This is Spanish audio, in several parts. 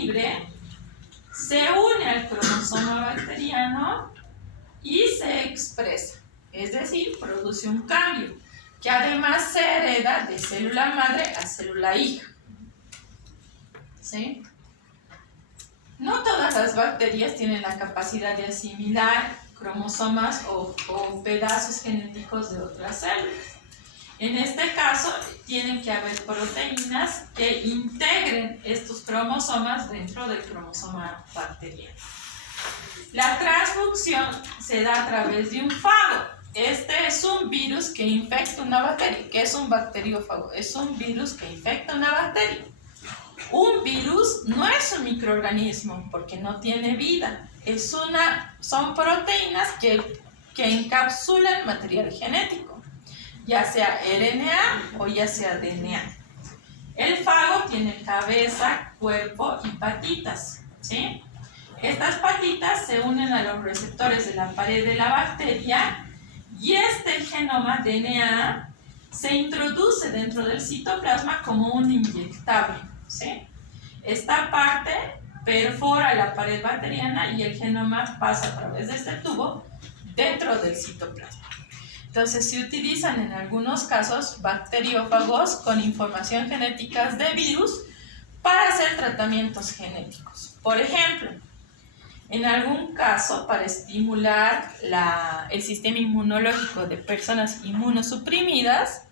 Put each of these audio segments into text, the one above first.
libre, se une al cromosoma bacteriano y se expresa, es decir, produce un cambio, que además se hereda de célula madre a célula hija. ¿Sí? No todas las bacterias tienen la capacidad de asimilar cromosomas o pedazos genéticos de otras células. En este caso, tienen que haber proteínas que integren estos cromosomas dentro del cromosoma bacteriano. La transducción se da a través de un fago. Este es un virus que infecta una bacteria. ¿Qué es un bacteriófago? Es un virus que infecta una bacteria. Un virus no es un microorganismo porque no tiene vida. Son proteínas que encapsulan material genético, ya sea RNA o ya sea DNA. El fago tiene cabeza, cuerpo y patitas, ¿sí? Estas patitas se unen a los receptores de la pared de la bacteria y este genoma DNA se introduce dentro del citoplasma como un inyectable, ¿sí? Esta parte perfora la pared bacteriana y el genoma pasa a través de este tubo dentro del citoplasma. Entonces se utilizan en algunos casos bacteriófagos con información genética de virus para hacer tratamientos genéticos. Por ejemplo, en algún caso, para estimular el sistema inmunológico de personas inmunosuprimidas,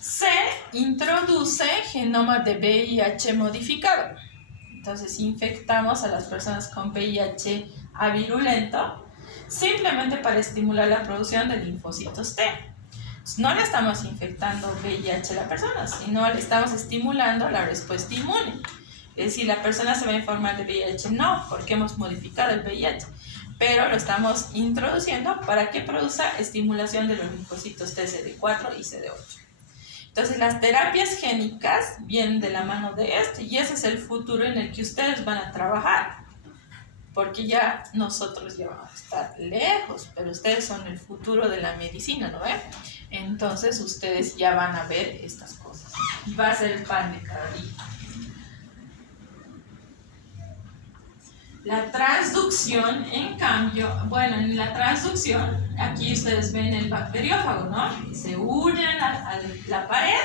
se introduce genoma de VIH modificado. Entonces, infectamos a las personas con VIH avirulento simplemente para estimular la producción de linfocitos T. No le estamos infectando VIH a la persona, sino le estamos estimulando la respuesta inmune. Es decir, la persona se va a enfermar de VIH, no, porque hemos modificado el VIH, pero lo estamos introduciendo para que produzca estimulación de los linfocitos T, CD4 y CD8. Entonces, las terapias génicas vienen de la mano de esto, y ese es el futuro en el que ustedes van a trabajar, porque ya nosotros ya vamos a estar lejos, pero ustedes son el futuro de la medicina, ¿no ven? Entonces, ustedes ya van a ver estas cosas, y va a ser el pan de cada día. La transducción, en cambio, bueno, en la transducción, aquí ustedes ven el bacteriófago, ¿no? Se une a la pared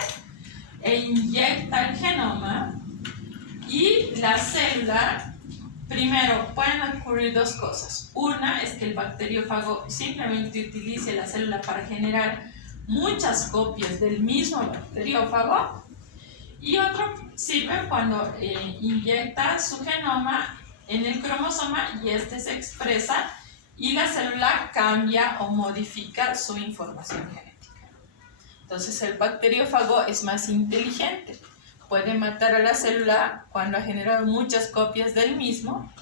e inyecta el genoma, y la célula, primero, pueden ocurrir dos cosas. Una es que el bacteriófago simplemente utilice la célula para generar muchas copias del mismo bacteriófago, y otro sirve cuando inyecta su genoma en el cromosoma y este se expresa y la célula cambia o modifica su información genética. Entonces el bacteriófago es más inteligente, puede matar a la célula cuando ha generado muchas copias del mismo,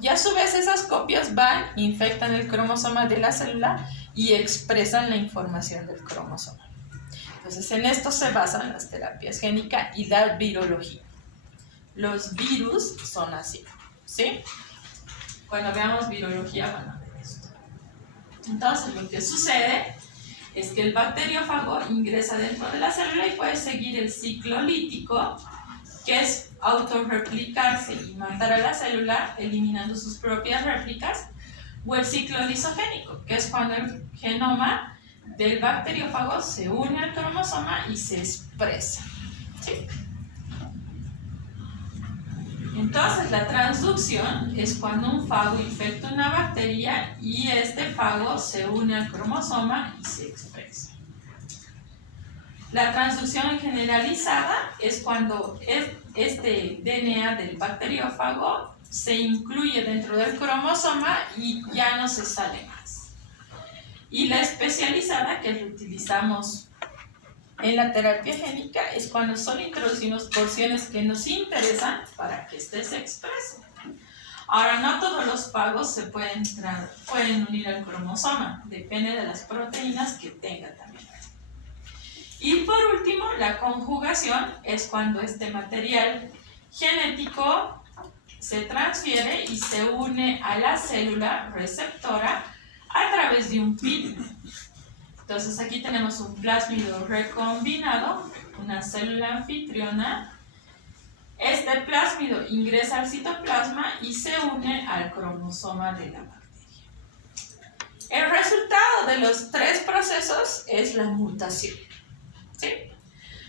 y a su vez esas copias van, infectan el cromosoma de la célula y expresan la información del cromosoma. Entonces en esto se basan las terapias génicas y la virología. Los virus son así, ¿sí? Cuando veamos virología van a ver esto. Entonces lo que sucede es que el bacteriófago ingresa dentro de la célula y puede seguir el ciclo lítico, que es autorreplicarse y matar a la célula eliminando sus propias réplicas, o el ciclo lisogénico, que es cuando el genoma del bacteriófago se une al cromosoma y se expresa, ¿sí? Entonces, la transducción es cuando un fago infecta una bacteria y este fago se une al cromosoma y se expresa. La transducción generalizada es cuando este DNA del bacteriófago se incluye dentro del cromosoma y ya no se sale más. Y la especializada, que utilizamos en la terapia génica, es cuando solo introducimos porciones que nos interesan para que éste se exprese. Ahora, no todos los fagos se pueden unir al cromosoma, depende de las proteínas que tenga también. Y por último, la conjugación es cuando este material genético se transfiere y se une a la célula receptora a través de un pigmento. Entonces aquí tenemos un plásmido recombinado, una célula anfitriona, Este plásmido ingresa al citoplasma y se une al cromosoma de la bacteria. El resultado de los tres procesos es la mutación. ¿Sí?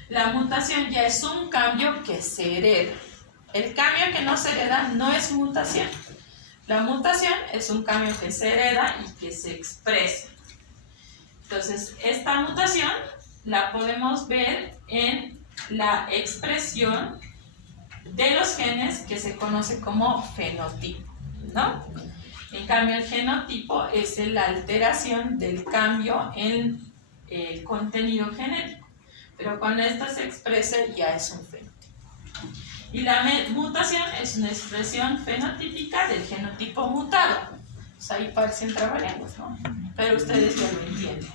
La mutación ya es un cambio que se hereda. El cambio que no se hereda no es mutación. La mutación es un cambio que se hereda y que se expresa. Entonces, esta mutación la podemos ver en la expresión de los genes que se conoce como fenotipo, ¿no? En cambio, el genotipo es la alteración del cambio en el contenido genético, pero cuando esta se expresa ya es un fenotipo. Y la mutación es una expresión fenotípica del genotipo mutado. Pues ahí parecen trabalenguas, ¿no? Pero ustedes ya lo entienden.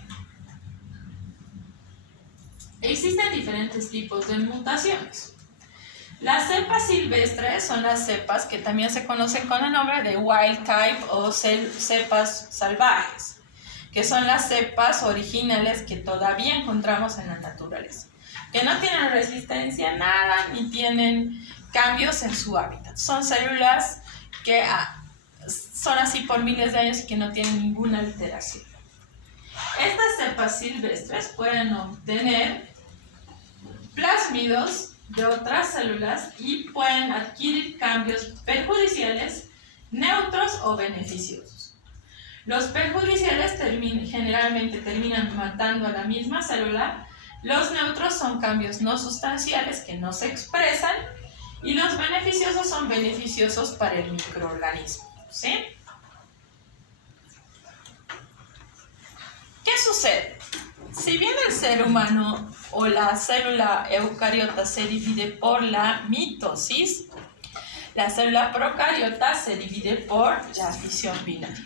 Existen diferentes tipos de mutaciones. Las cepas silvestres son las cepas que también se conocen con el nombre de wild type o cepas salvajes, que son las cepas originales que todavía encontramos en la naturaleza, que no tienen resistencia a nada ni tienen cambios en su hábitat. Son células que son así por miles de años y que no tienen ninguna alteración. Estas cepas silvestres pueden obtener plásmidos de otras células y pueden adquirir cambios perjudiciales, neutros o beneficiosos. Los perjudiciales generalmente terminan matando a la misma célula. Los neutros son cambios no sustanciales que no se expresan y los beneficiosos son beneficiosos para el microorganismo. ¿Sí? ¿Qué sucede? Si bien el ser humano o la célula eucariota se divide por la mitosis, la célula procariota se divide por la fisión binaria.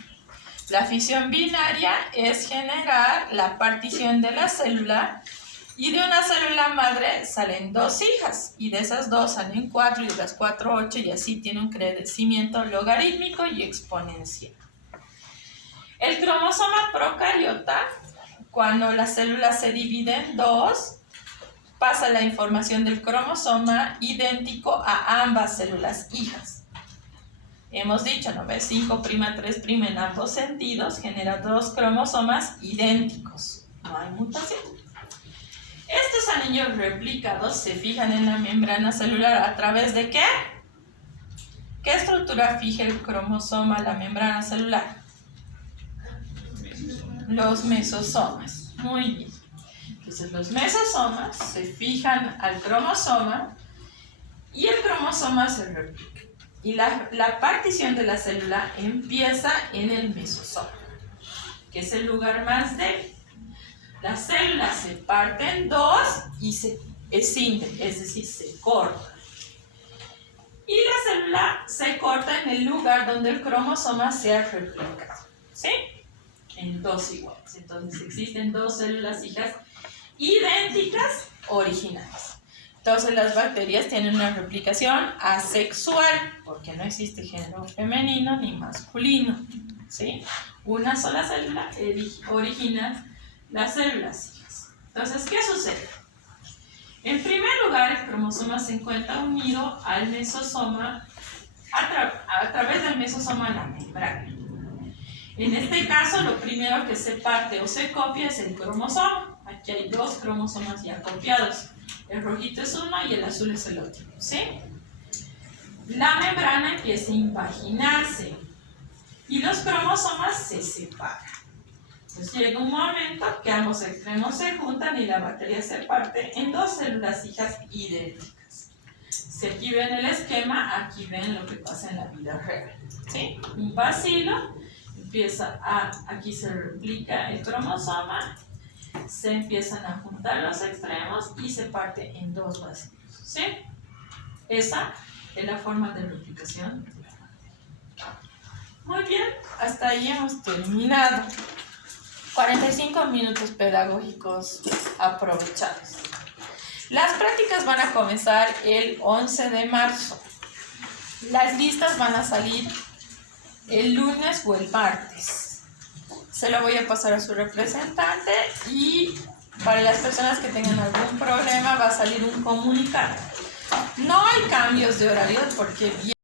La fisión binaria es generar la partición de la célula y de una célula madre salen dos hijas y de esas dos salen 4 y de las 4 8 y así tiene un crecimiento logarítmico y exponencial. El cromosoma procariota, cuando la célula se divide en dos, pasa la información del cromosoma idéntico a ambas células hijas. Hemos dicho, ¿no ves? 5', 3' en ambos sentidos genera dos cromosomas idénticos. No hay mutación. Estos anillos replicados se fijan en la membrana celular a través de ¿qué? ¿Qué estructura fija el cromosoma a la membrana celular? Los mesosomas. Muy bien. Entonces los mesosomas se fijan al cromosoma y el cromosoma se replica. Y la partición de la célula empieza en el mesosoma, que es el lugar más débil. La célula se parte en dos y se escinde, es decir, se corta. Y la célula se corta en el lugar donde el cromosoma se ha replicado. ¿Sí? En dos iguales. Entonces existen dos células hijas idénticas originales. Entonces las bacterias tienen una replicación asexual porque no existe género femenino ni masculino. ¿Sí? Una sola célula origina las células hijas. Entonces, ¿qué sucede? En primer lugar, el cromosoma se encuentra unido al mesosoma a través del mesosoma a la membrana. En este caso, lo primero que se parte o se copia es el cromosoma. Aquí hay dos cromosomas ya copiados. El rojito es uno y el azul es el otro. ¿Sí? La membrana empieza a invaginarse y los cromosomas se separan. Entonces llega un momento que ambos extremos se juntan y la bacteria se parte en dos células hijas idénticas. Si aquí ven el esquema, aquí ven lo que pasa en la vida real. ¿Sí? Un bacilo aquí se replica el cromosoma, se empiezan a juntar los extremos y se parte en dos bacilos. ¿Sí? Esa es la forma de replicación de la bacteria. Muy bien, hasta ahí hemos terminado. 45 minutos pedagógicos aprovechados. Las prácticas van a comenzar el 11 de marzo. Las listas van a salir el lunes o el martes. Se lo voy a pasar a su representante y para las personas que tengan algún problema va a salir un comunicado. No hay cambios de horario porque